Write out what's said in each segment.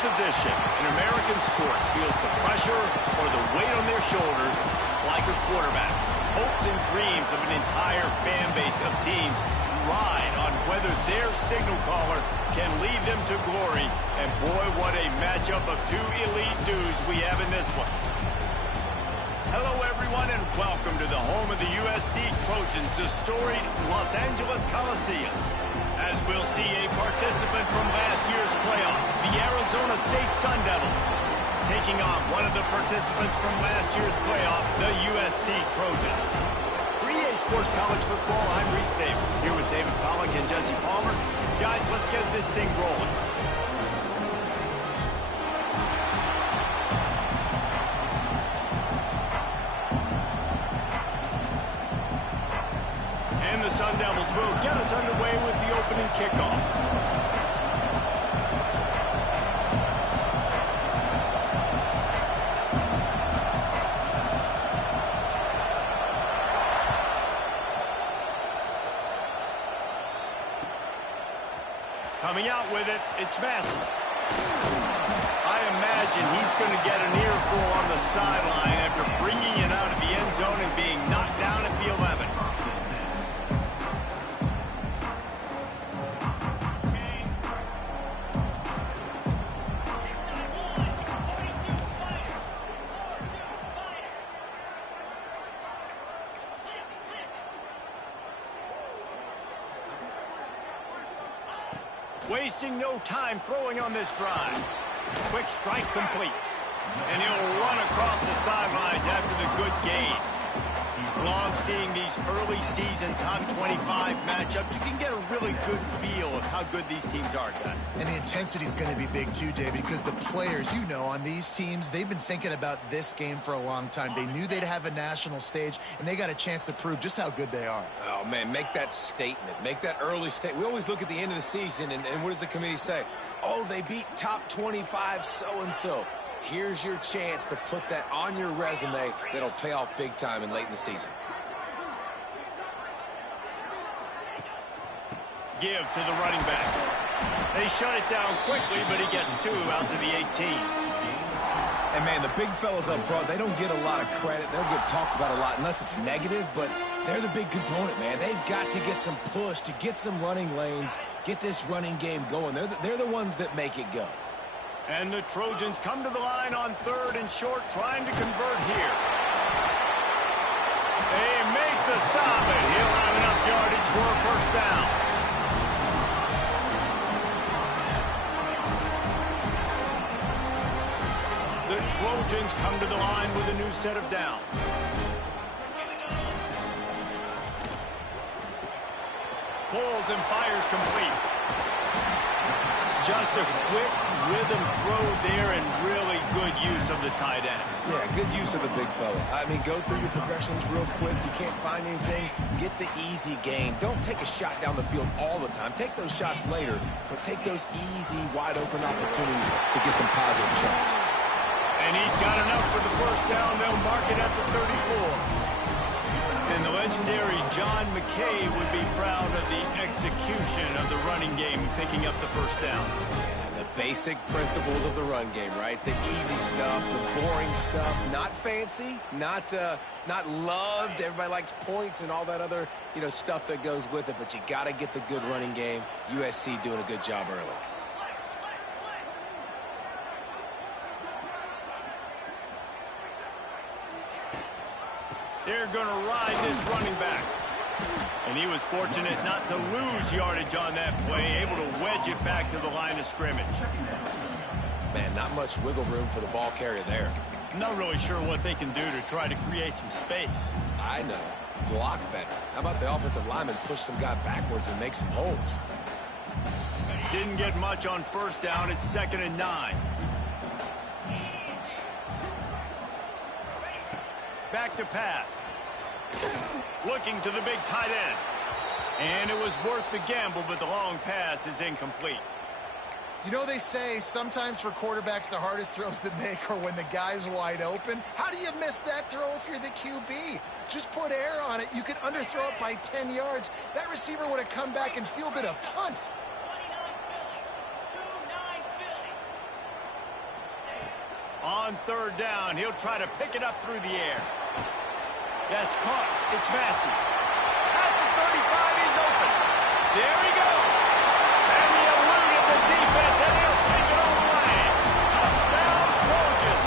position in American sports feels the pressure or the weight on their shoulders like a quarterback. Hopes and dreams of an entire fan base of teams ride on whether their signal caller can lead them to glory. And boy, what a matchup of two elite dudes we have in this one. Hello, everyone, and welcome to the home of the USC Trojans, the storied Los Angeles Coliseum. As we'll see a participant from last year's playoff, the Arizona State Sun Devils, taking on one of the participants from last year's playoff, the USC Trojans. For EA Sports College Football, I'm Reese Davis, here with David Pollack and Jesse Palmer. Guys, let's get this thing rolling. And the Sun Devils will get us underway with the opening kickoff. Coming out with it, it's Massey. I imagine he's going to get an earful on the sideline after bringing it out of the end zone and being knocked down at the 11. Wasting no time throwing on this drive. Quick strike complete. And he'll run across the sidelines after the good gain. You love seeing these early season top 25 matchups. You can get a really good feel of how good these teams are, guys. And the intensity is going to be big too, David, because the players, you know, on these teams, they've been thinking about this game for a long time. They knew they'd have a national stage, and they got a chance to prove just how good they are. Oh, man, make that statement. Make that early statement. We always look at the end of the season, and what does the committee say? Oh, they beat top 25 so-and-so. Here's your chance to put that on your resume that'll pay off big time and late in the season. Give to the running back. They shut it down quickly, but he gets two out to the 18. And, man, the big fellas up front, they don't get a lot of credit. They'll get talked about a lot unless it's negative, but they're the big component, man. They've got to get some push, to get some running lanes, get this running game going. They're the ones that make it go. And the Trojans come to the line on 3rd and short, trying to convert here. They make the stop, and he'll have enough yardage for a first down. The Trojans come to the line with a new set of downs. Pulls and fires complete. Just a quick rhythm throw there and really good use of the tight end. Yeah, good use of the big fella. I mean, go through your progressions real quick. You can't find anything. Get the easy gain. Don't take a shot down the field all the time. Take those shots later, but take those easy, wide-open opportunities to get some positive chunks. And he's got enough for the first down. They'll mark it at the 34. And the legendary John McKay would be proud of the execution of the running game, picking up the first down. Yeah, the basic principles of the run game, right? The easy stuff, the boring stuff, not fancy, not loved. Everybody likes points and all that other, stuff that goes with it, but you got to get the good running game. USC doing a good job early. They're going to ride this running back. And he was fortunate not to lose yardage on that play, able to wedge it back to the line of scrimmage. Man, not much wiggle room for the ball carrier there. I'm not really sure what they can do to try to create some space. I know. Block better. How about the offensive lineman push some guy backwards and make some holes? Didn't get much on first down. It's 2nd and 9. Back to pass. Looking to the big tight end. And it was worth the gamble, but the long pass is incomplete. You know, they say sometimes for quarterbacks the hardest throws to make are when the guy's wide open. How do you miss that throw if you're the QB? Just put air on it. You could underthrow it by 10 yards. That receiver would have come back and fielded a punt. On third down, he'll try to pick it up through the air. That's caught. It's Massey. At the 35, he's open. There he goes. And he eluded the defense, and he'll take it all away. Touchdown, Trojan.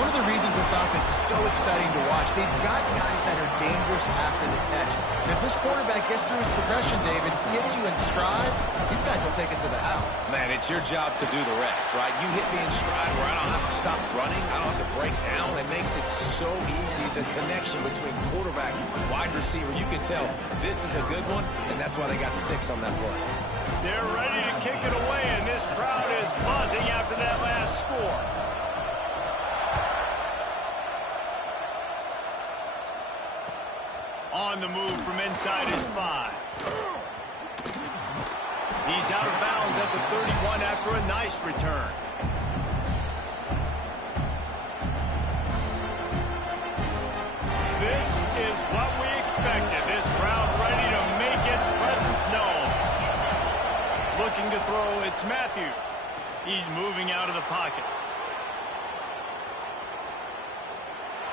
One of the reasons this offense is so exciting to watch, they've got guys that are dangerous after the catch. And if this quarterback gets through his progression, David, he hits you in stride, these guys will take it to the house. Man, it's your job to do the rest, right? You hit me in stride where I don't have to stop running. I don't have to break down. It makes it so easy. The connection between quarterback and wide receiver, you can tell this is a good one, and that's why they got 6 on that play. They're ready to kick it away, and this crowd is buzzing after that last score. On the move from inside his 5. He's out of bounds at the 31 after a nice return. This is what we expected. This crowd ready to make its presence known. Looking to throw, it's Matthew. He's moving out of the pocket.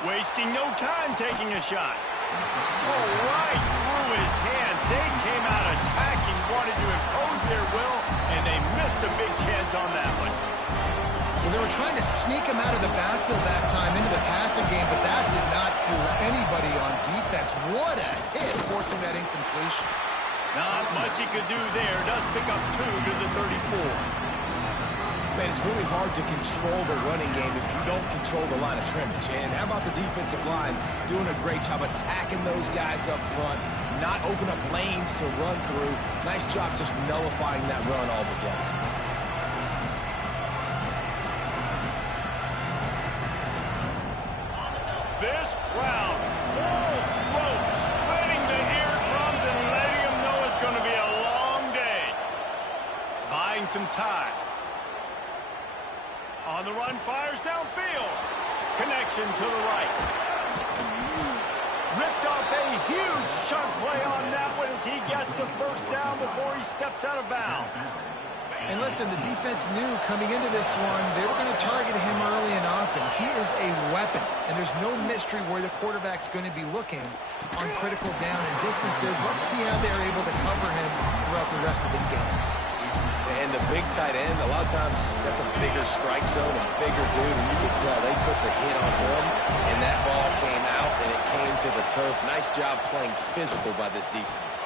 Wasting no time taking a shot. Oh, right through his hand. They came out attacking, wanted to impose their will, and they missed a big chance on that one. Well, they were trying to sneak him out of the backfield that time into the passing game, but that did not fool anybody on defense. What a hit, forcing that incompletion. Not much he could do there. Does pick up 2 to the 34. Man, it's really hard to control the running game if you don't control the line of scrimmage. And how about the defensive line doing a great job attacking those guys up front, not open up lanes to run through. Nice job just nullifying that run altogether. This crowd, full throat, splitting the eardrums and letting them know it's going to be a long day. Buying some time. On the run, fires downfield. Connection to the right. Ripped off a huge chunk play on that one as he gets the first down before he steps out of bounds. And listen, the defense knew coming into this one, they were going to target him early and often. He is a weapon, and there's no mystery where the quarterback's going to be looking on critical down and distances. Let's see how they're able to cover him throughout the rest of this game. And the big tight end, a lot of times that's a bigger strike zone, a bigger dude, and you can tell they put the hit on him, and that ball came out, and it came to the turf. Nice job playing physical by this defense.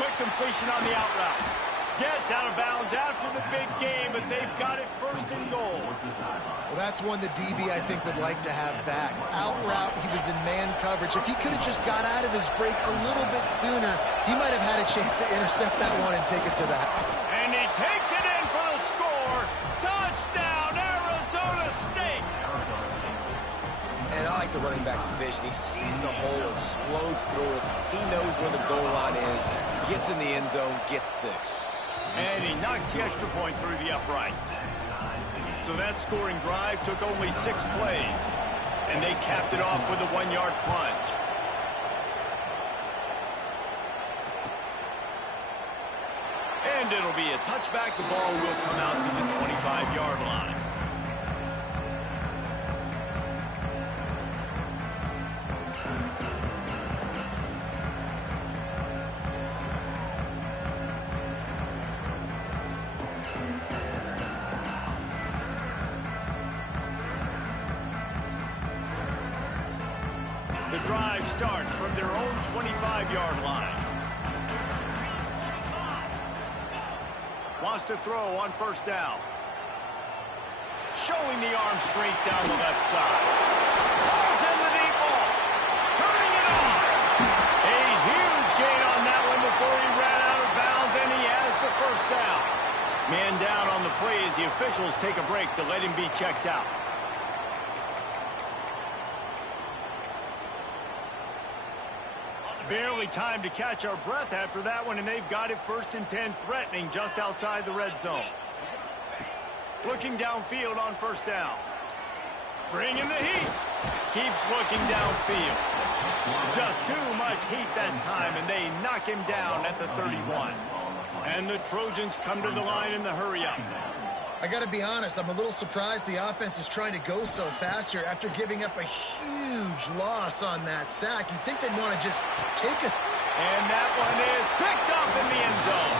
Quick completion on the out route. Gets out of bounds after the big game, but they've got it first and goal. Well, that's one the DB, I think, would like to have back. Out route, he was in man coverage. If he could have just got out of his break a little bit sooner, he might have had a chance to intercept that one and take it to that. And he takes it in for the score. Touchdown, Arizona State. And I like the running back's vision. He sees the hole, explodes through it. He knows where the goal line is, gets in the end zone, gets 6. And he knocks the extra point through the uprights. So that scoring drive took only 6 plays. And they capped it off with a 1-yard plunge. And it'll be a touchback. The ball will come out to the 25-yard line. The drive starts from their own 25-yard line. Wants to throw on first down. Showing the arm strength down the left side. Calls in the deep ball. Turning it on. A huge gain on that one before he ran out of bounds, and he has the first down. Man down on the play as the officials take a break to let him be checked out. Barely time to catch our breath after that one, and they've got it first and 10, threatening just outside the red zone. Looking downfield on first down. Bringing the heat. Keeps looking downfield. Just too much heat that time, and they knock him down at the 31. And the Trojans come to the line in the hurry-up. I got to be honest, I'm a little surprised the offense is trying to go so fast here after giving up a huge loss on that sack. You'd think they'd want to just take a... And that one is picked up in the end zone.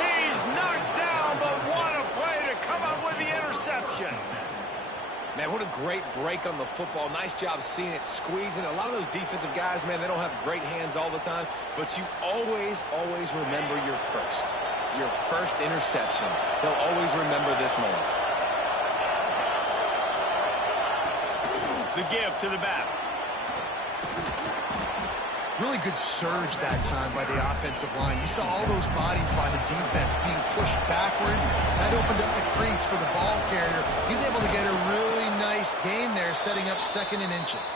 He's knocked down, but what a play to come up with the interception. Man, what a great break on the football. Nice job seeing it, squeezing. A lot of those defensive guys, man, they don't have great hands all the time, but you always remember your first interception. They'll always remember this moment. The give to the back. Really good surge that time by the offensive line. You saw all those bodies by the defense being pushed backwards. That opened up the crease for the ball carrier. He's able to get a really nice gain there, setting up 2nd and inches.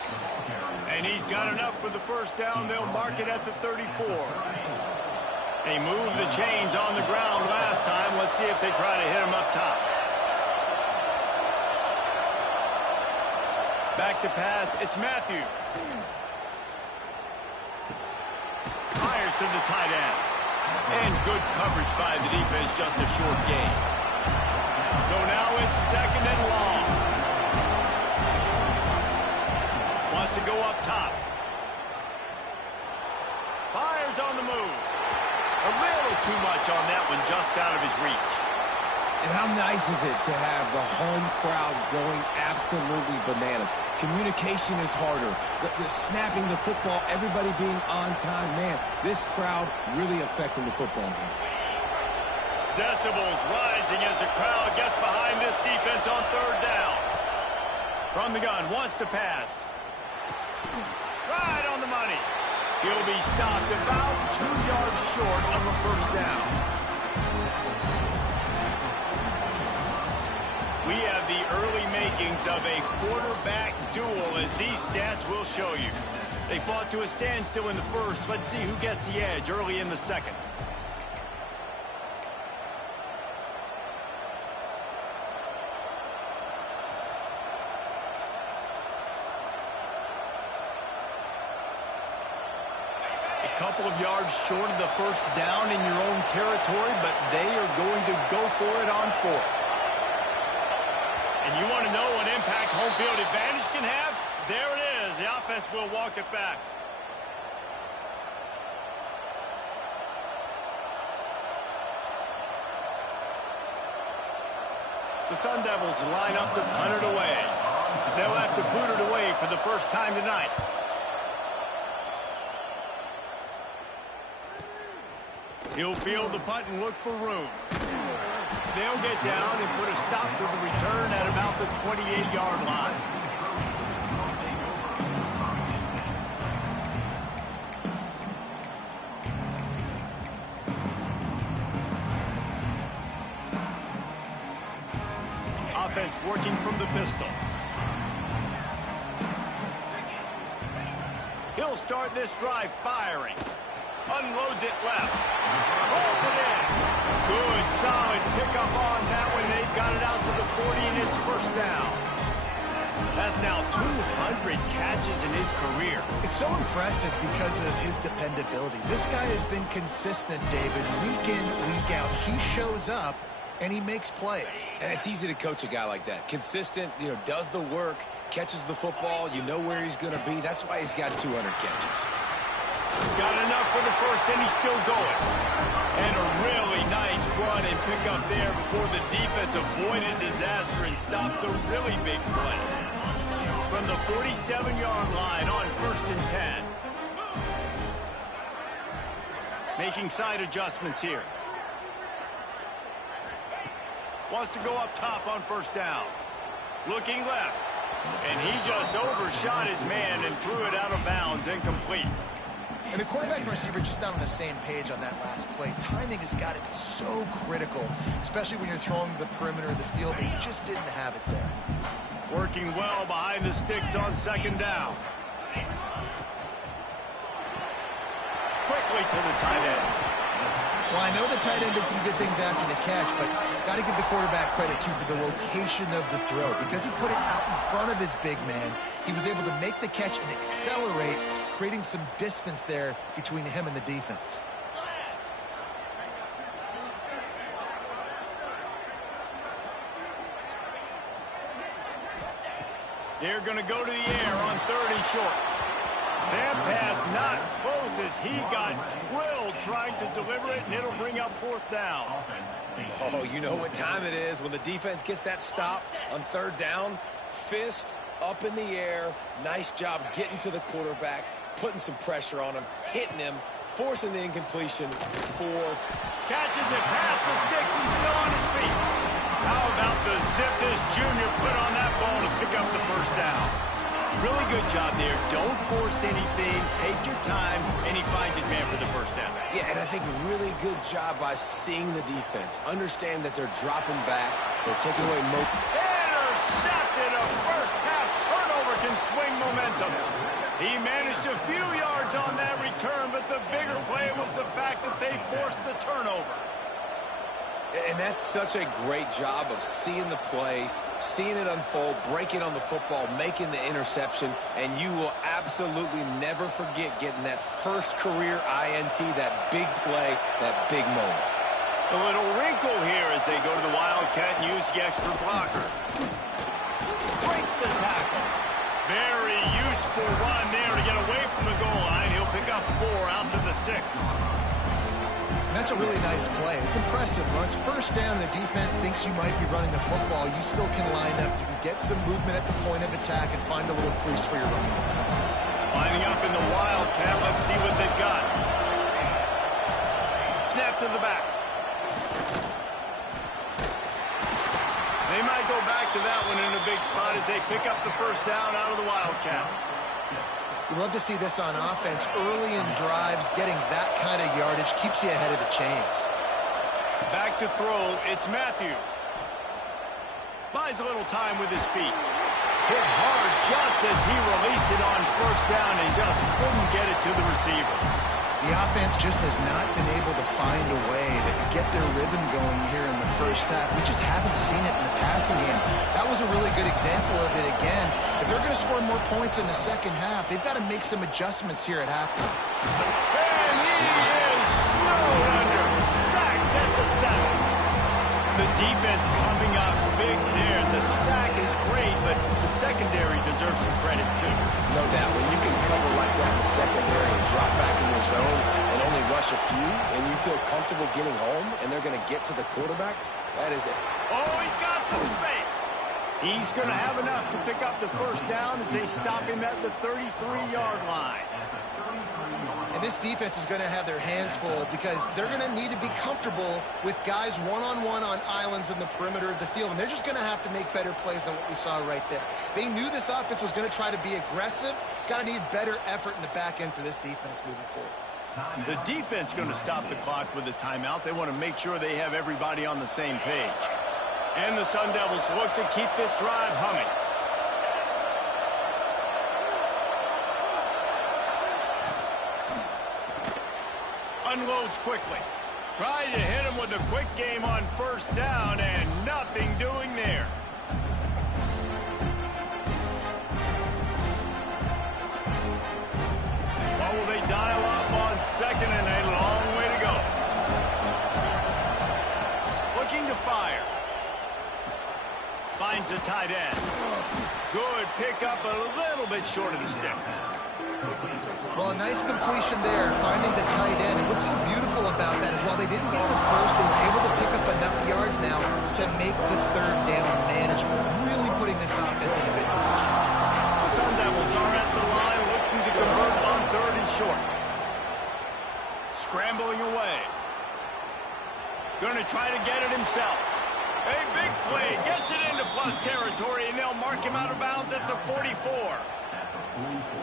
And he's got enough for the first down. They'll mark it at the 34. They moved the chains on the ground last time. Let's see if they try to hit him up top. Back to pass. It's Matthew. Fires to the tight end. And good coverage by the defense, just a short gain. So now it's 2nd and long. Wants to go up top. Fires on the move. A little too much on that one, just out of his reach. And how nice is it to have the home crowd going absolutely bananas? Communication is harder. The snapping the football, everybody being on time. Man, this crowd really affecting the football game. Decibels rising as the crowd gets behind this defense on 3rd down. From the gun, wants to pass. Right on the money. He'll be stopped about 2 yards short of a first down. We have the early makings of a quarterback duel, as these stats will show you. They fought to a standstill in the first. Let's see who gets the edge early in the second. Couple of yards short of the first down in your own territory, but they are going to go for it on 4th. And you want to know what impact home field advantage can have? There it is. The offense will walk it back. The Sun Devils line up to punt it away. They'll have to boot it away for the first time tonight. He'll field the punt and look for room. They'll get down and put a stop to the return at about the 28-yard line. Offense working from the pistol. He'll start this drive firing. Unloads it left. Rolls it in. Good, solid pickup on that one. They've got it out to the 40, and it's first down. That's now 200 catches in his career. It's so impressive because of his dependability. This guy has been consistent, David, week in, week out. He shows up, and he makes plays. And it's easy to coach a guy like that. Consistent, does the work, catches the football. You know where he's going to be. That's why he's got 200 catches. Got enough for the first, and he's still going. And a really nice run and pick up there before the defense avoided disaster and stopped the really big play. From the 47-yard line on 1st and 10. Making side adjustments here. Wants to go up top on first down. Looking left. And he just overshot his man and threw it out of bounds, incomplete. And the quarterback and receiver just not on the same page on that last play. Timing has got to be so critical, especially when you're throwing the perimeter of the field. They just didn't have it there. Working well behind the sticks on 2nd down. Quickly to the tight end. Well, I know the tight end did some good things after the catch, but got to give the quarterback credit, too, for the location of the throw. Because he put it out in front of his big man, he was able to make the catch and accelerate, creating some distance there between him and the defense. They're going to go to the air on 3rd and short. That pass not close as he got drilled trying to deliver it, and it'll bring up 4th down. Oh, you know what time it is when the defense gets that stop on 3rd down. Fist up in the air. Nice job getting to the quarterback, putting some pressure on him, hitting him, forcing the incompletion. 4th. Catches it past the sticks. He's still on his feet. How about the zip this junior put on that ball to pick up the 1st down? Really good job there. Don't force anything. Take your time, and he finds his man for the 1st down. Yeah, and I think really good job by seeing the defense. Understand that they're dropping back. They're taking away intercepted. A first-half turnover can swing momentum. He managed a few yards on that return, but the bigger play was the fact that they forced the turnover. And that's such a great job of seeing the play, seeing it unfold, breaking on the football, making the interception, and you will absolutely never forget getting that first career INT, that big play, that big moment. A little wrinkle here as they go to the Wildcat and use the extra blocker. Breaks the tackle. Very useful run there to get away from the goal line. He'll pick up 4 out to the 6. That's a really nice play. It's impressive. Once 1st down, the defense thinks you might be running the football. You still can line up. You can get some movement at the point of attack and find a little crease for your run. Lining up in the Wildcat. Let's see what they've got. Snap to the back. They might go back to that one in a big spot as they pick up the 1st down out of the Wildcat. We love to see this on offense. Early in drives, getting that kind of yardage keeps you ahead of the chains. Back to throw, it's Matthew. Buys a little time with his feet. Hit hard just as he released it on 1st down and just couldn't get it to the receiver. The offense just has not been able to find a way to get their rhythm going here in the 1st half. We just haven't seen it in the passing game. That was a really good example of it again. If they're going to score more points in the 2nd half, they've got to make some adjustments here at halftime. And he is snowed under. Sacked at the 7. The defense coming up big there. The sack is great, but the secondary deserves some credit too. No doubt, when you can cover like that in the secondary and drop back in your zone and only rush a few, and you feel comfortable getting home, and they're going to get to the quarterback, that is it. Oh, he's got some space. He's going to have enough to pick up the 1st down as they stop him at the 33-yard line. And this defense is going to have their hands full because they're going to need to be comfortable with guys one-on-one on islands in the perimeter of the field. And they're just going to have to make better plays than what we saw right there. They knew this offense was going to try to be aggressive. Got to need better effort in the back end for this defense moving forward. The defense going to stop the clock with a timeout. They want to make sure they have everybody on the same page. And the Sun Devils look to keep this drive humming. Unloads quickly. Tried to hit him with a quick game on 1st down, and nothing doing there. What will they dial up on 2nd and a long way to go? Looking to fire. Finds a tight end. Good pickup, a little bit short of the sticks. Well, a nice completion there, finding the tight end. And what's so beautiful about that is while they didn't get the first, they were able to pick up enough yards now to make the 3rd down manageable, really putting this offense in a good position. The Sun Devils are at the line looking to convert on 3rd and short. Scrambling away. Going to try to get it himself. A big play, gets it into plus territory, and they'll mark him out of bounds at the 44.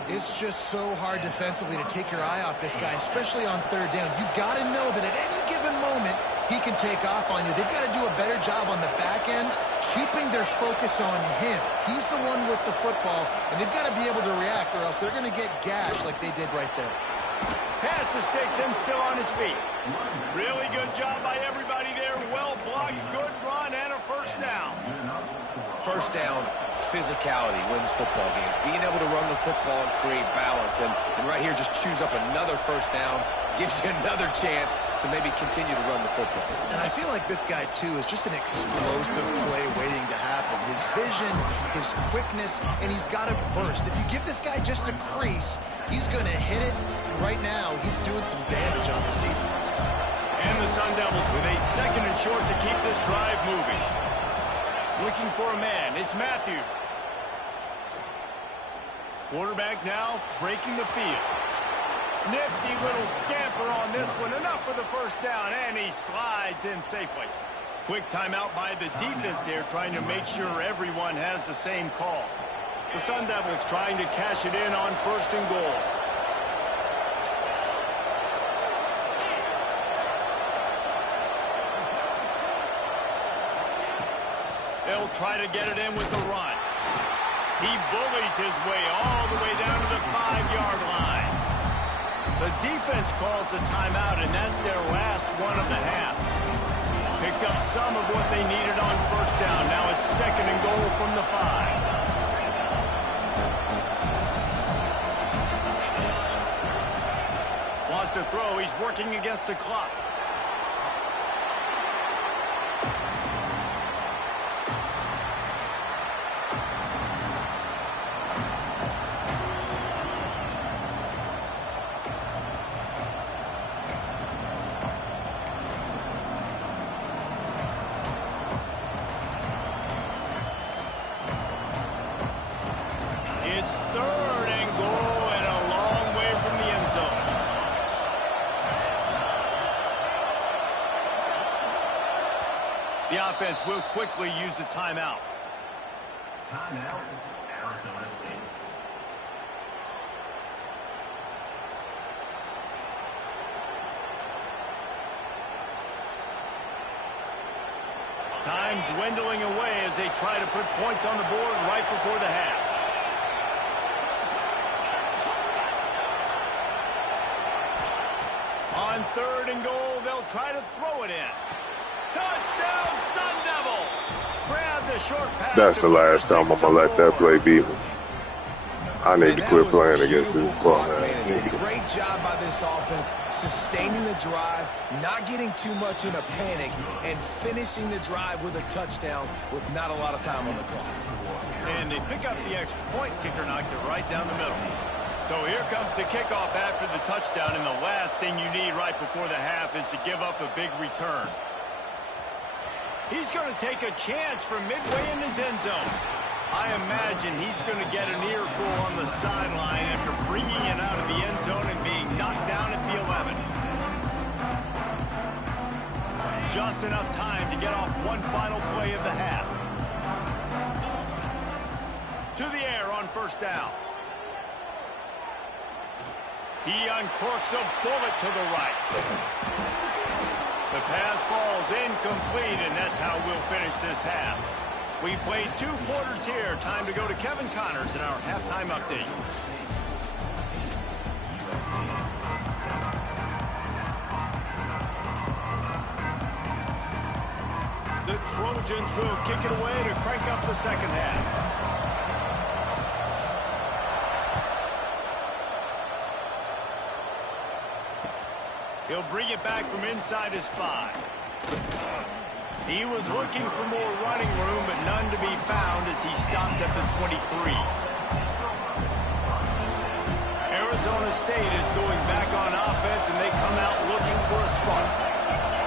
It's just so hard defensively to take your eye off this guy, especially on 3rd down. You've got to know that at any given moment, he can take off on you. They've got to do a better job on the back end, keeping their focus on him. He's the one with the football, and they've got to be able to react, or else they're going to get gashed like they did right there. Pass the sticks and still on his feet. Really good job by everybody there. Well blocked, good run, and a 1st down. 1st down, physicality wins football games. Being able to run the football and create balance. And right here, just choose up another first down. Gives you another chance to maybe continue to run the football. And I feel like this guy, too, is just an explosive play waiting to happen. His vision, his quickness, and he's got to burst. If you give this guy just a crease, he's going to hit it. Right now, he's doing some damage on this defense. And the Sun Devils with a 2nd and short to keep this drive moving. Looking for a man. It's Matthew. Quarterback now breaking the field. Nifty little scamper on this one. Enough for the first down, and he slides in safely. Quick timeout by the defense there, trying to make sure everyone has the same call. The Sun Devils trying to cash it in on 1st and goal. They'll try to get it in with the run. He bullies his way all the way down to the 5-yard line. The defense calls a timeout, and that's their last one of the half. Picked up some of what they needed on 1st down. Now it's 2nd and goal from the 5. Wants to throw. He's working against the clock. It's 3rd and goal and a long way from the end zone. The offense will quickly use a timeout. Timeout, Arizona State. Time dwindling away as they try to put points on the board right before the half. On 3rd and goal, they'll try to throw it in. Touchdown, Sun Devils! Grab the short pass. That's the last time I'm gonna let that play beat me. I need to quit playing against this ball, man. Great job by this offense, sustaining the drive, not getting too much in a panic, and finishing the drive with a touchdown with not a lot of time on the clock. And they pick up the extra point. Kicker knocked it right down the middle. So here comes the kickoff after the touchdown, and the last thing you need right before the half is to give up a big return. He's going to take a chance from midway in his end zone. I imagine he's going to get an earful on the sideline after bringing it out of the end zone and being knocked down at the 11. Just enough time to get off one final play of the half. To the air on 1st down. He uncorks a bullet to the right. The pass falls incomplete, and that's how we'll finish this half. We played 2 quarters here. Time to go to Kevin Connors in our halftime update. The Trojans will kick it away to crank up the 2nd half. He'll bring it back from inside his 5. He was looking for more running room, but none to be found as he stopped at the 23. Arizona State is going back on offense, and they come out looking for a spark.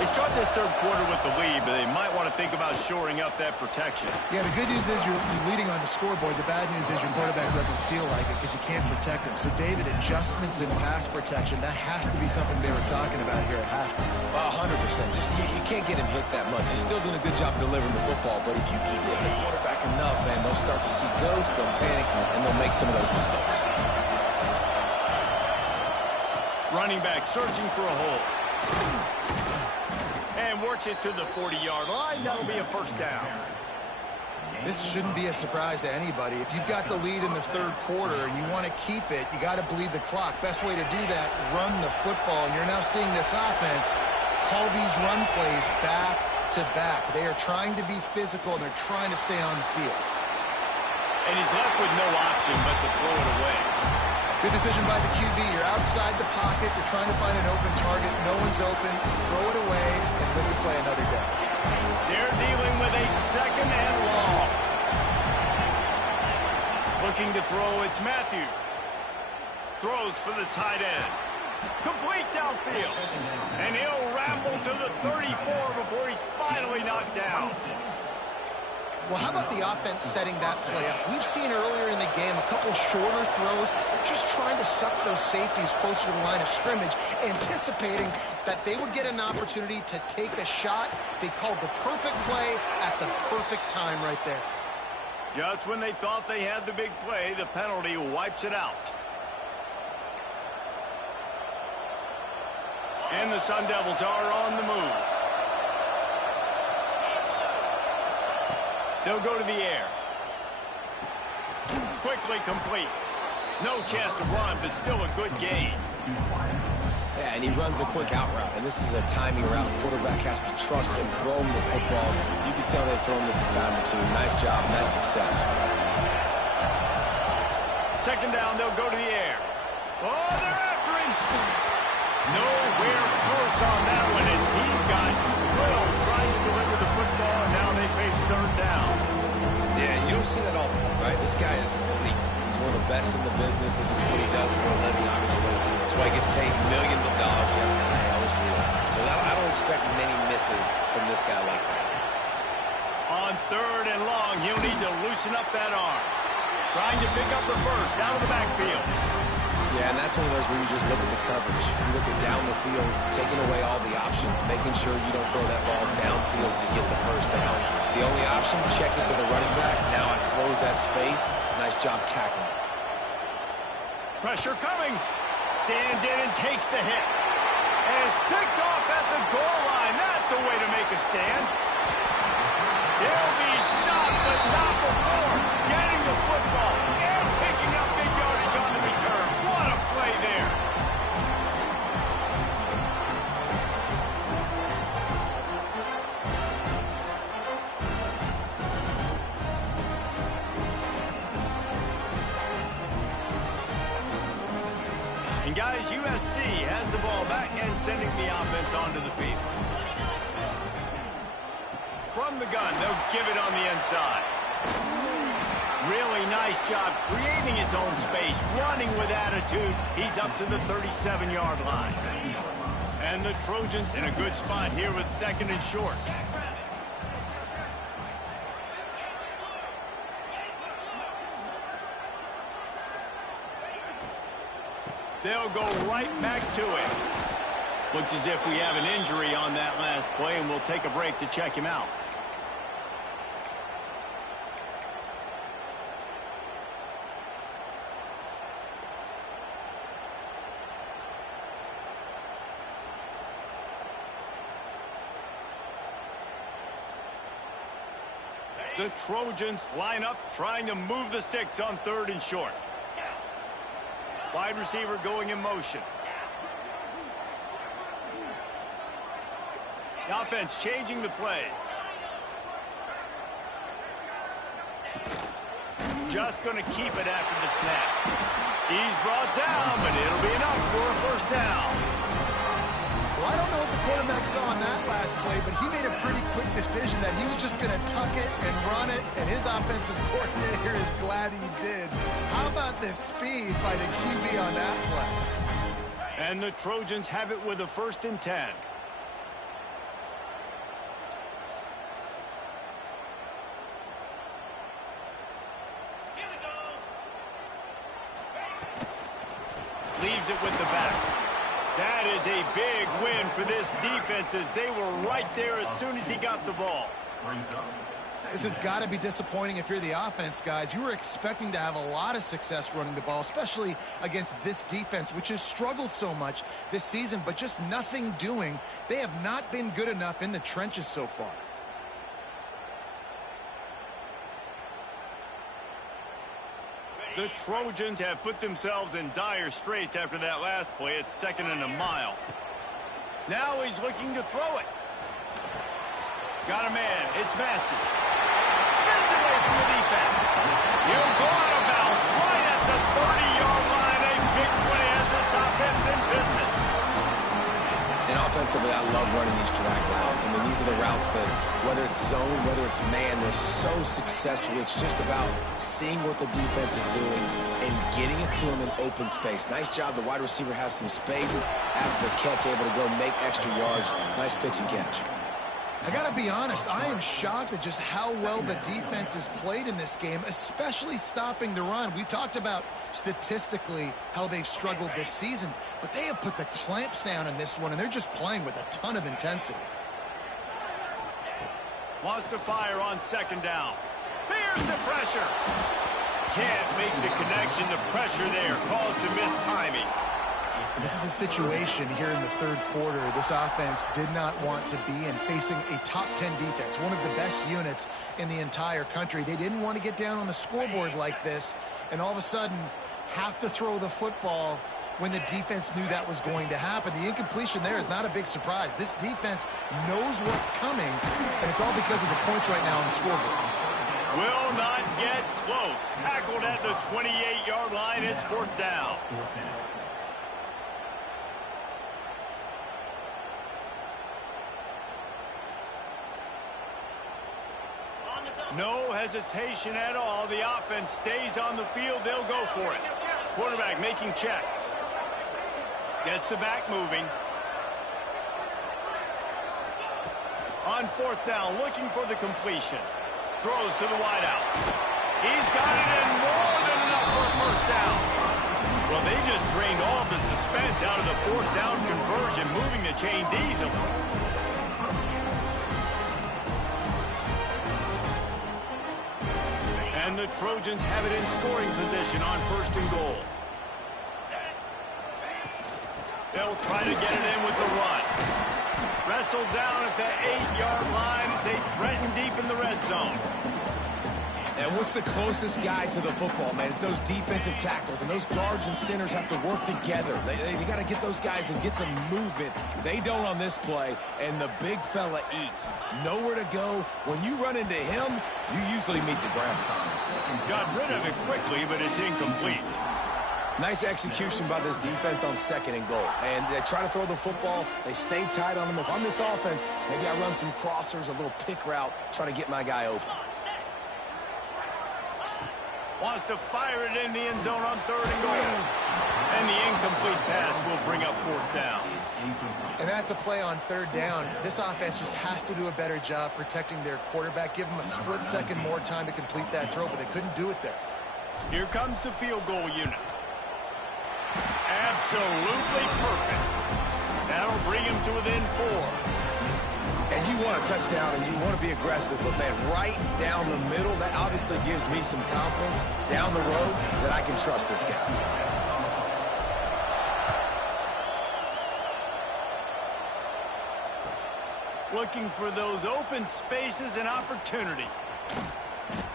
They start this 3rd quarter with the lead, but they might want to think about shoring up that protection. Yeah, the good news is you're leading on the scoreboard. The bad news is your quarterback doesn't feel like it because you can't protect him. So, David, adjustments in pass protection, that has to be something they were talking about here at halftime. 100%. Just you can't get him hit that much. He's still doing a good job delivering the football, but if you keep hitting the quarterback enough, man, they'll start to see ghosts, they'll panic, and they'll make some of those mistakes. Running back searching for a hole. And works it to the 40-yard line. That'll be a 1st down. This shouldn't be a surprise to anybody. If you've got the lead in the 3rd quarter and you want to keep it, you got to bleed the clock. Best way to do that, run the football. And you're now seeing this offense call these run plays back to back. They are trying to be physical, and they're trying to stay on the field. And he's left with no option but to throw it away. Good decision by the QB. You're outside the pocket. You're trying to find an open target. No one's open. Throw it away and live to play another day. They're dealing with a second and long. Looking to throw, it's Matthew. Throws for the tight end. Complete downfield. And he'll ramble to the 34 before he's finally knocked down. Well, how about the offense setting that play up? We've seen earlier in the game a couple shorter throws. They're just trying to suck those safeties closer to the line of scrimmage, anticipating that they would get an opportunity to take a shot. They called the perfect play at the perfect time right there. Just when they thought they had the big play, the penalty wipes it out. And the Sun Devils are on the move. They'll go to the air. Quickly complete. No chance to run, but still a good gain. Yeah, and he runs a quick out route, and this is a timing route. Quarterback has to trust him, throw him the football. You can tell they've thrown this a time or two. Nice job, nice success. Second down, they'll go to the air. Oh, they're after him. Nowhere close on that one as he got drilled trying to deliver the football, and now they face third down. Yeah, you don't see that often, right? This guy is elite. He's one of the best in the business. This is what he does for a living, obviously. That's why he gets paid millions of dollars. Yes, NIL is real. So I don't expect many misses from this guy like that. On third and long, he'll need to loosen up that arm. Trying to pick up the first out of the backfield. Yeah, and that's one of those where you just look at the coverage. You look at down the field, taking away all the options, making sure you don't throw that ball downfield to get the first down. The only option, check it to the running back. Now I close that space. Nice job tackling. Pressure coming. Stands in and takes the hit. And is picked off at the goal line. That's a way to make a stand. He'll be stopped, but not before getting the football and picking up big yardage on the return. What a play there. And guys, USC has the ball back and sending the offense onto the field. From the gun, they'll give it on the inside. Really nice job creating his own space, running with attitude. He's up to the 37-yard line. And the Trojans in a good spot here with second and short. They'll go right back to it. Looks as if we have an injury on that last play, and we'll take a break to check him out. The Trojans line up, trying to move the sticks on third and short. Wide receiver going in motion. The offense changing the play. Just going to keep it after the snap. He's brought down, but it'll be enough for a first down. Well, I don't know what the quarterback saw on that last play, but he made a pretty quick decision that he was just going to tuck it and run it, and his offensive coordinator is glad he did. How about the speed by the QB on that play? And the Trojans have it with a 1st and 10. Leaves it with the back. That is a big win for this defense as they were right there as soon as he got the ball. This has got to be disappointing if you're the offense, guys. You were expecting to have a lot of success running the ball, especially against this defense, which has struggled so much this season, but just nothing doing. They have not been good enough in the trenches so far. The Trojans have put themselves in dire straits after that last play. It's 2nd and a mile. Now he's looking to throw it. Got a man. It's Massey. Spins away from the defense. He'll go out of bounds right at the 30-yard line. A big play as this offense in business. And offensively, I love running these drag routes. I mean, these are the routes that, whether it's zone, whether it's man, they're so successful. It's just about seeing what the defense is doing and getting it to them in open space. Nice job. The wide receiver has some space after the catch, able to go make extra yards. Nice pitch and catch. I gotta be honest, I am shocked at just how well the defense has played in this game, especially stopping the run. We talked about statistically how they've struggled this season, but they have put the clamps down in this one, and they're just playing with a ton of intensity. Wants to fire on second down. Here's the pressure. Can't make the connection. The pressure there caused the mistiming. This is a situation here in the third quarter this offense did not want to be in, facing a top 10 defense, one of the best units in the entire country. They didn't want to get down on the scoreboard like this and all of a sudden have to throw the football when the defense knew that was going to happen. The incompletion there is not a big surprise. This defense knows what's coming, and it's all because of the points right now on the scoreboard. Will not get close. Tackled at the 28-yard line. It's fourth down. No hesitation at all. The offense stays on the field. They'll go for it. Quarterback making checks. Gets the back moving. On fourth down, looking for the completion. Throws to the wideout. He's got it in, more than enough for a first down. Well, they just drained all the suspense out of the fourth down conversion, moving the chains easily. And the Trojans have it in scoring position on first and goal. They'll try to get it in with the run. Wrestled down at the 8-yard line as they threaten deep in the red zone. And what's the closest guy to the football, man? It's those defensive tackles, and those guards and centers have to work together. They got to get those guys and get some movement. They don't on this play, and the big fella eats. Nowhere to go. When you run into him, you usually meet the ground. Got rid of it quickly, but it's incomplete. Nice execution by this defense on second and goal. And they try to throw the football. They stay tight on them. If I'm this offense, maybe I run some crossers, a little pick route, try to get my guy open. Wants to fire it in the end zone on third and goal. And the incomplete pass will bring up fourth down. And that's a play on third down. This offense just has to do a better job protecting their quarterback. Give them a split second more time to complete that throw, but they couldn't do it there. Here comes the field goal unit. Absolutely perfect. That'll bring him to within 4. And you want a touchdown and you want to be aggressive, but man, right down the middle, that obviously gives me some confidence down the road that I can trust this guy. Looking for those open spaces and opportunity.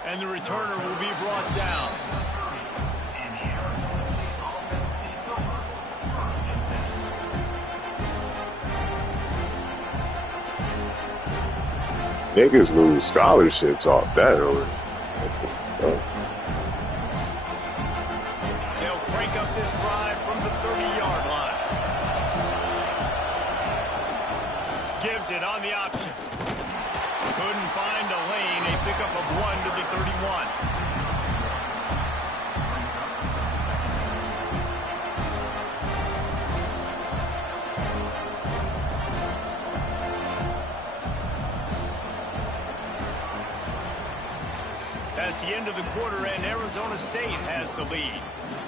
And the returner will be brought down. Niggas lose scholarships off that, or They'll crank up this drive from the 30-yard line. Gives it on the option. Couldn't find a lane. A pickup of 1 to the 31. That's the end of the quarter, and Arizona State has the lead.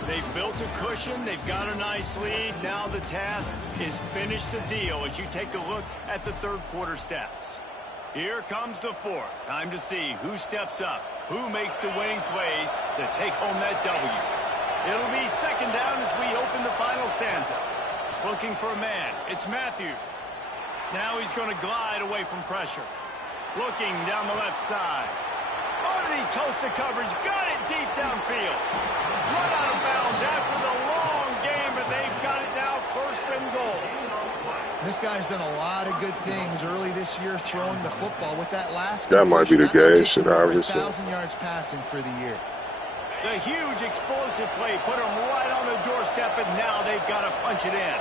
They've built a cushion. They've got a nice lead. Now the task is finish the deal as you take a look at the third quarter stats. Here comes the fourth. Time to see who steps up, who makes the winning plays to take home that W. It'll be second down as we open the final stanza. Looking for a man. It's Matthew. Now he's going to glide away from pressure. Looking down the left side. Oh, did he toast the coverage? Got it deep downfield. Run out of bounds after the long game, but they've got it now first and goal. This guy's done a lot of good things early this year throwing the football with that last. That might be the case, should I 1,000 yards passing for the year. The huge explosive play put them right on the doorstep, and now they've got to punch it in.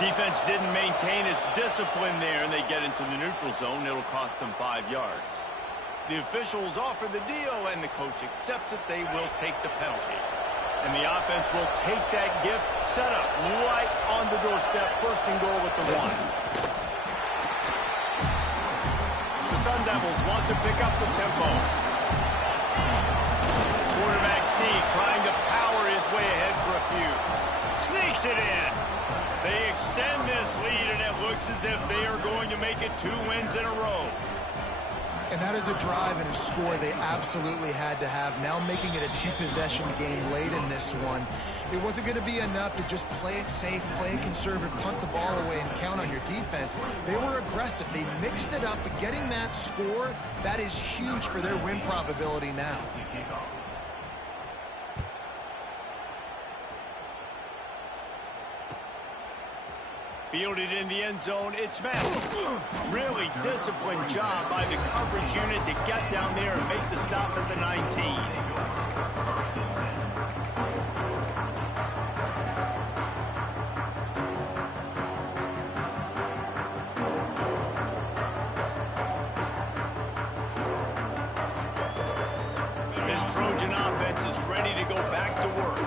Defense didn't maintain its discipline there, and they get into the neutral zone. It'll cost them 5 yards. The officials offer the deal, and the coach accepts it. They will take the penalty. And the offense will take that gift, set up right on the doorstep, first and goal with the 1. The Sun Devils want to pick up the tempo. Quarterback sneak trying to power his way ahead for a few. Sneaks it in. They extend this lead, and it looks as if they are going to make it 2 wins in a row. And that is a drive and a score they absolutely had to have. Now making it a 2-possession game late in this one. It wasn't going to be enough to just play it safe, play it conservative, punt the ball away, and count on your defense. They were aggressive. They mixed it up, but getting that score, that is huge for their win probability now. Fielded in the end zone, it's Messi. Really disciplined job by the coverage unit to get down there and make the stop at the 19. This Trojan offense is ready to go back to work.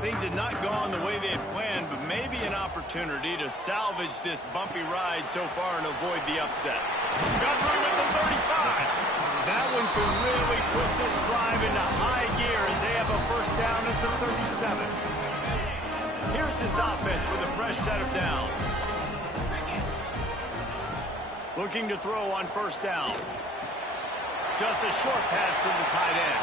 Things had not gone the way they had planned, but maybe an opportunity to salvage this bumpy ride so far and avoid the upset. Got through at the 35. That one could really put this drive into high gear as they have a first down at the 37. Here's this offense with a fresh set of downs. Looking to throw on first down. Just a short pass to the tight end.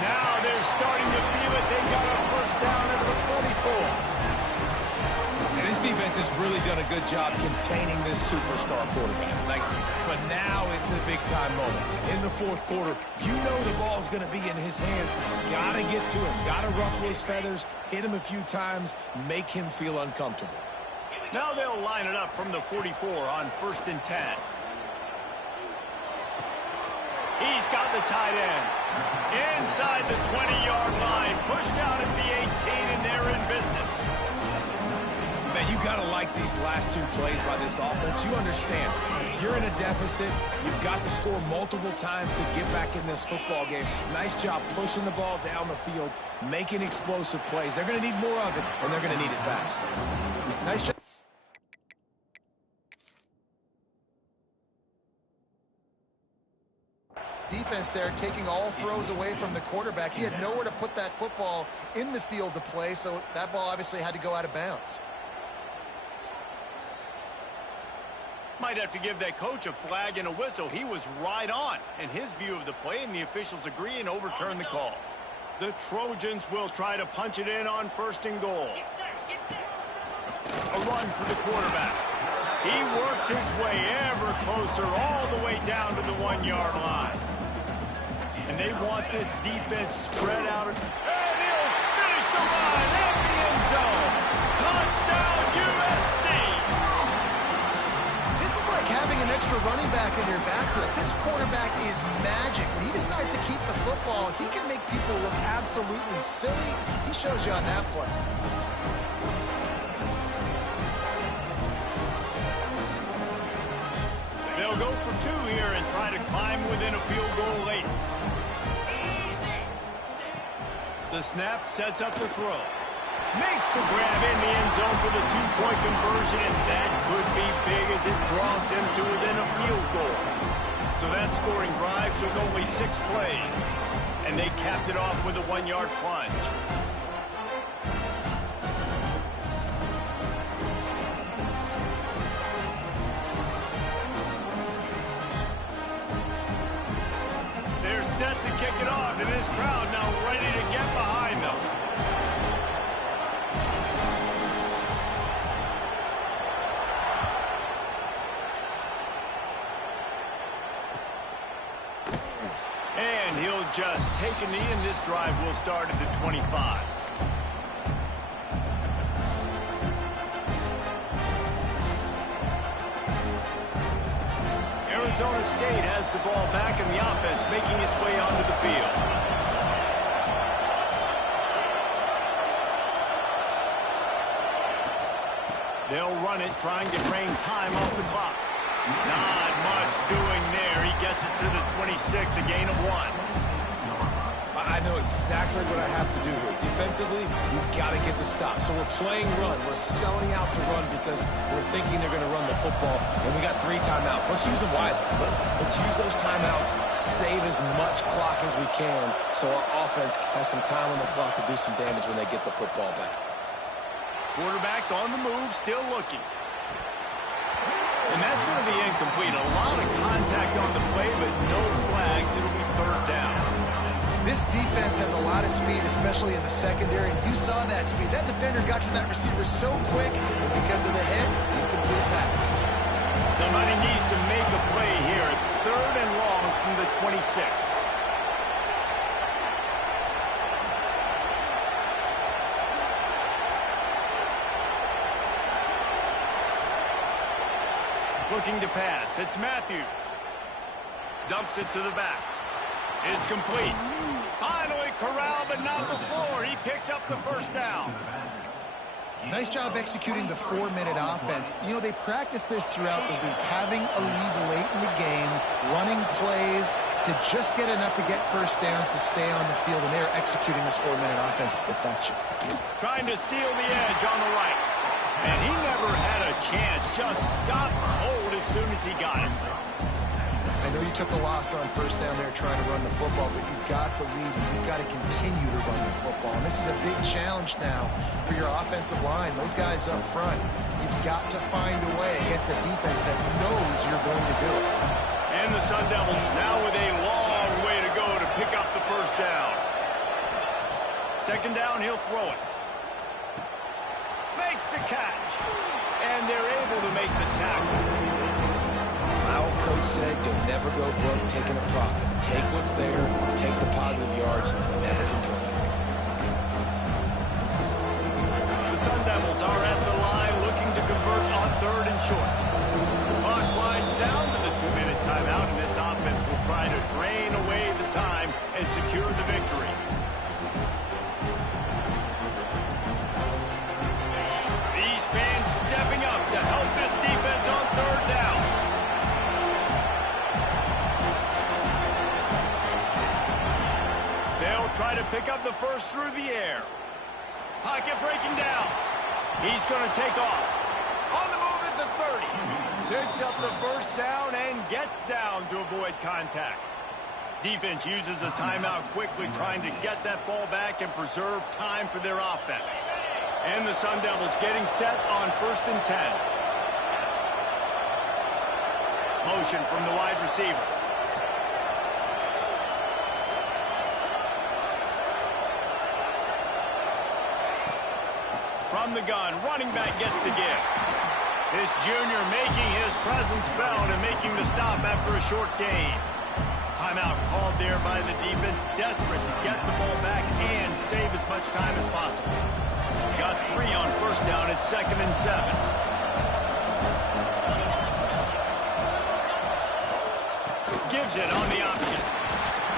Now they're starting to feel it. They got a first down at the 44. And this defense has really done a good job containing this superstar quarterback. But now it's a big-time moment. In the fourth quarter, you know the ball's going to be in his hands. Got to get to him. Got to ruffle his feathers, hit him a few times, make him feel uncomfortable. Now they'll line it up from the 44 on first and 10. He's got the tight end. Inside the 20-yard line. Pushed out at the 18, and they're in business. Man, you got to like these last 2 plays by this offense. You understand, you're in a deficit. You've got to score multiple times to get back in this football game. Nice job pushing the ball down the field, making explosive plays. They're going to need more of it, and they're going to need it fast. Nice job. Defense there taking all throws away from the quarterback. He had nowhere to put that football in the field to play, so that ball obviously had to go out of bounds. Might have to give that coach a flag and a whistle. He was right on in his view of the play, and the officials agree and overturn the call. The Trojans will try to punch it in on first and goal. A run for the quarterback. He works his way ever closer all the way down to the 1-yard line. And they want this defense spread out. And he'll finish the run at the end zone. Touchdown, USC. This is like having an extra running back in your backfield. This quarterback is magic. When he decides to keep the football, he can make people look absolutely silly. He shows you on that play. They'll go for 2 here and try to climb within a field goal late. The snap sets up the throw. Makes the grab in the end zone for the 2-point conversion, and that could be big as it draws him to within a field goal. So that scoring drive took only 6 plays, and they capped it off with a 1-yard plunge. They're set to kick it off, and this crowd now ready to get behind them. And he'll just take a knee, and this drive will start at the 25. Arizona State has the ball back, and the offense making its way onto the field. They'll run it, trying to drain time off the clock. Not much doing there. He gets it to the 26, a gain of 1. I know exactly what I have to do here. Defensively, we've got to get the stop. So we're playing run. We're selling out to run because we're thinking they're going to run the football, and we got 3 timeouts. Let's use them wisely. Let's use those timeouts, save as much clock as we can so our offense has some time on the clock to do some damage when they get the football back. Quarterback on the move, still looking. And that's going to be incomplete. A lot of contact on the play, but no flags. It'll be 3rd down. This defense has a lot of speed, especially in the secondary, and you saw that speed. That defender got to that receiver so quick, and because of the hit, incomplete pass. Somebody needs to make a play here. It's 3rd and long from the 26. Looking to pass. It's Matthew. Dumps it to the back. It's complete. Finally corralled, but not before. He picks up the 1st down. Nice job executing the 4-minute offense. You know, they practice this throughout the week, having a lead late in the game, running plays to just get enough to get 1st downs to stay on the field, and they're executing this 4-minute offense to perfection. Trying to seal the edge on the right. And he never had a chance. Just stopped cold as soon as he got it. I know you took a loss on 1st down there trying to run the football, but you've got the lead, and you've got to continue to run the football. And this is a big challenge now for your offensive line. Those guys up front, you've got to find a way against the defense that knows you're going to do it. And the Sun Devils now with a long way to go to pick up the 1st down. 2nd down, he'll throw it. Makes the catch. And they're able to make the tackle. My old coach said you'll never go broke taking a profit. Take what's there, take the positive yards, and let it play. The Sun Devils are at the line looking to convert on 3rd and short. The clock winds down to the 2-minute timeout, and this offense will try to drain away the time and secure the victory. These fans stepping up to help this defense on 3rd down. Try to pick up the 1st through the air. Pocket breaking down. He's going to take off. On the move at the 30. Picks up the 1st down and gets down to avoid contact. Defense uses a timeout quickly, trying to get that ball back and preserve time for their offense. And the Sun Devils getting set on 1st and 10. Motion from the wide receiver. From the gun, running back gets the give. This junior making his presence felt and making the stop after a short gain. Timeout called there by the defense, desperate to get the ball back and save as much time as possible. Got 3 on 1st down at 2nd and 7. Gives it on the option.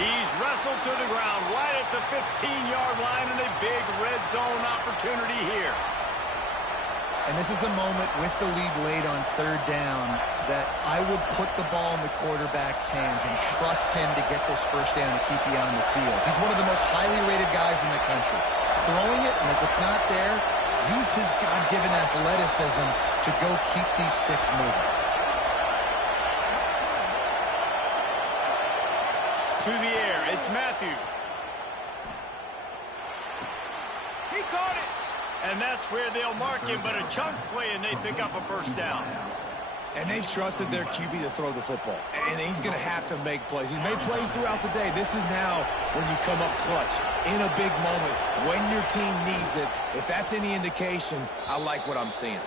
He's wrestled to the ground right at the 15-yard line, and a big red zone opportunity here. And this is a moment with the lead late on 3rd down that I would put the ball in the quarterback's hands and trust him to get this 1st down and keep you on the field. He's one of the most highly rated guys in the country. Throwing it, and if it's not there, use his God-given athleticism to go keep these sticks moving. To the air, it's Matthew. He caught it. And that's where they'll mark him, but a chunk play, and they pick up a 1st down. And they've trusted their QB to throw the football. And he's going to have to make plays. He's made plays throughout the day. This is now when you come up clutch, in a big moment, when your team needs it. If that's any indication, I like what I'm seeing.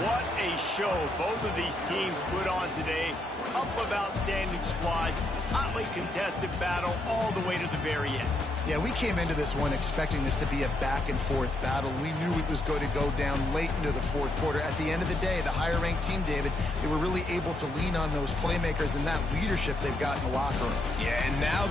What a show both of these teams put on today. Couple of outstanding squads, hotly contested battle all the way to the very end. Yeah, we came into this one expecting this to be a back-and-forth battle. We knew it was going to go down late into the 4th quarter. At the end of the day, the higher-ranked team, David, they were really able to lean on those playmakers and that leadership they've got in the locker room. Yeah, and now